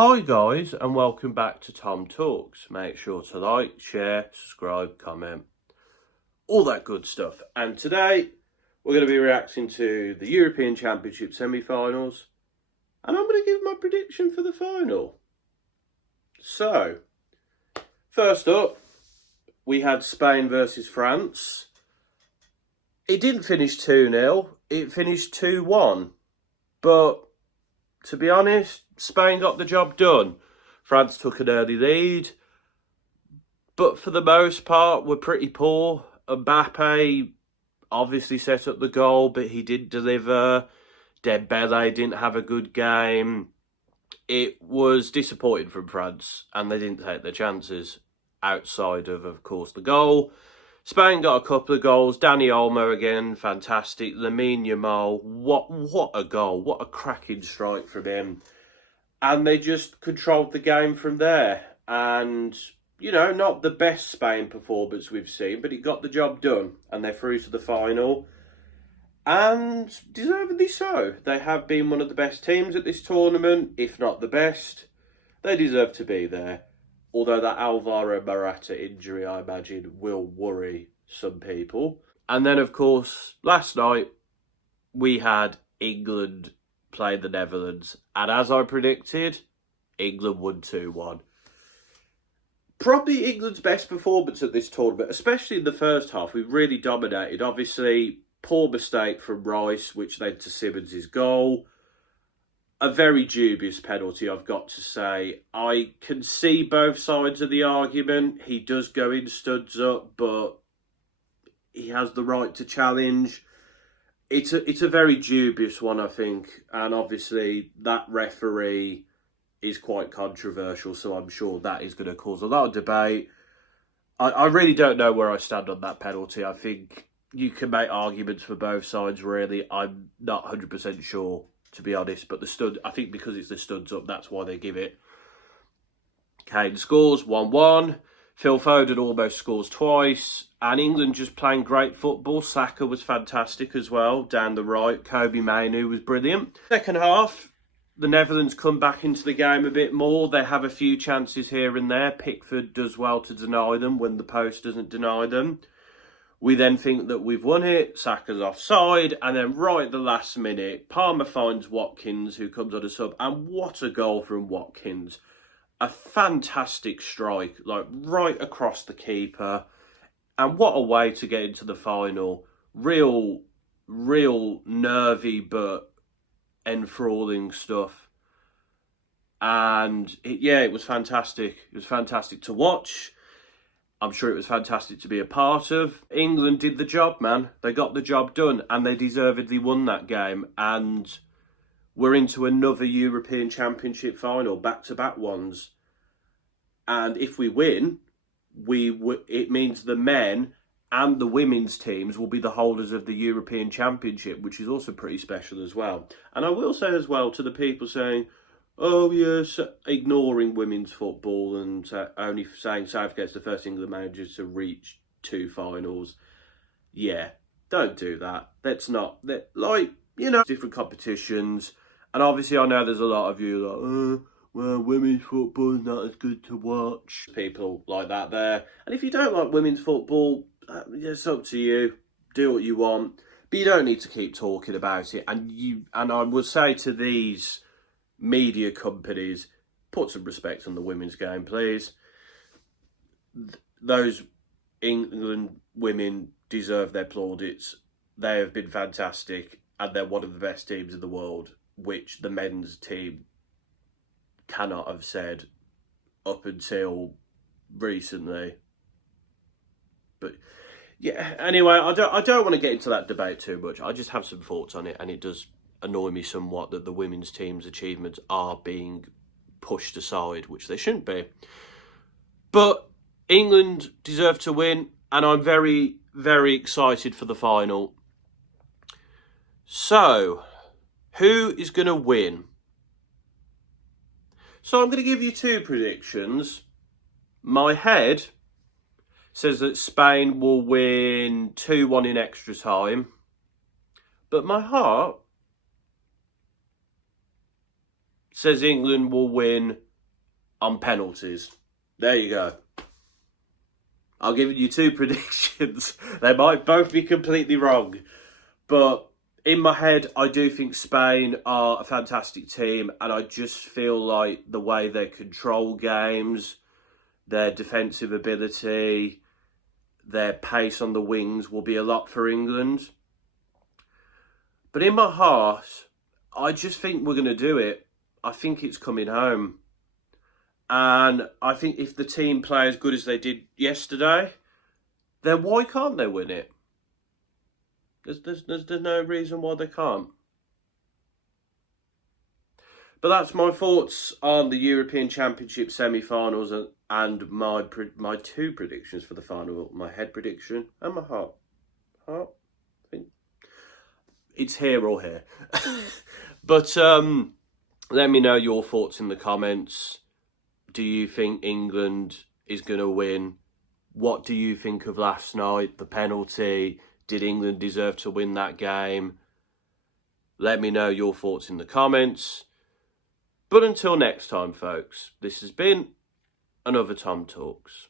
Hi guys, and welcome back to TomTalks. Make sure to like, share, subscribe, comment, all that good stuff. And today we're going to be reacting to the European Championship semi-finals, and I'm going to give my prediction for the final. So, first up, we had Spain versus France. It didn't finish 2-0, it finished 2-1, but to be honest, Spain got the job done. France took an early lead, but for the most part, were pretty poor. Mbappe obviously set up the goal, but he didn't deliver. Dembele didn't have a good game. It was disappointing from France, and they didn't take their chances outside of course, the goal. Spain got a couple of goals. Dani Olmo again, fantastic. Lamine Yamal, what a goal. What a cracking strike from him. And they just controlled the game from there. And, you know, not the best Spain performance we've seen, but it got the job done. And they're through to the final. And deservedly so. They have been one of the best teams at this tournament, if not the best. They deserve to be there. Although that Alvaro Morata injury, I imagine, will worry some people. And then, of course, last night, we had England play the Netherlands. And as I predicted, England won 2-1. Probably England's best performance at this tournament, especially in the first half. We really dominated. Obviously, poor mistake from Rice, which led to Simmons' goal. A very dubious penalty, I've got to say. I can see both sides of the argument. He does go in studs up, but he has the right to challenge. It's a very dubious one, I think. And obviously, that referee is quite controversial, so I'm sure that is going to cause a lot of debate. I really don't know where I stand on that penalty. I think you can make arguments for both sides, really. I'm not 100% sure, to be honest, but the stud, I think because it's the studs up, that's why they give it. Kane scores 1-1. Phil Foden almost scores twice. And England just playing great football. Saka was fantastic as well, down the right. Kobe Mainoo was brilliant. Second half, the Netherlands come back into the game a bit more. They have a few chances here and there. Pickford does well to deny them when the post doesn't deny them. We then think that we've won it. Saka's offside. And then right at the last minute, Palmer finds Watkins, who comes on a sub. And what a goal from Watkins. A fantastic strike, like right across the keeper. And what a way to get into the final. Real nervy but enthralling stuff. And it was fantastic. It was fantastic to watch. I'm sure it was fantastic to be a part of. England did the job, man. They got the job done, and they deservedly won that game. And we're into another European Championship final, back-to-back ones. And if we win, it means the men and the women's teams will be the holders of the European Championship, which is also pretty special as well. And I will say as well to the people saying, oh yes, ignoring women's football and only saying Southgate's the first England manager to reach 2 finals. Yeah, don't do that. That's not, different competitions. And obviously I know there's a lot of you like, well, women's football is not as good to watch. People like that there. And if you don't like women's football, it's up to you. Do what you want. But you don't need to keep talking about it. And I would say to these media companies, put some respect on the women's game, please. Those England women deserve their plaudits. They have been fantastic, and they're one of the best teams in the world, which the men's team cannot have said up until recently. But yeah, anyway, I don't want to get into that debate too much. I just have some thoughts on it, and it does annoy me somewhat that the women's team's achievements are being pushed aside, which they shouldn't be. But England deserve to win, and I'm very, very excited for the final. So, who is going to win? So I'm going to give you 2 predictions. My head says that Spain will win 2-1 in extra time. But my heart says England will win on penalties. There you go. I'll give you 2 predictions. They might both be completely wrong. But in my head, I do think Spain are a fantastic team. And I just feel like the way they control games, their defensive ability, their pace on the wings will be a lot for England. But in my heart, I just think we're going to do it. I think it's coming home. And I think if the team play as good as they did yesterday, then why can't they win it? There's no reason why they can't. But that's my thoughts on the European Championship semi-finals and my 2 predictions for the final. My head prediction and my heart. I think it's here or here. But let me know your thoughts in the comments. Do you think England is going to win? What do you think of last night? The penalty? Did England deserve to win that game? Let me know your thoughts in the comments. But until next time, folks, this has been another Tom Talks.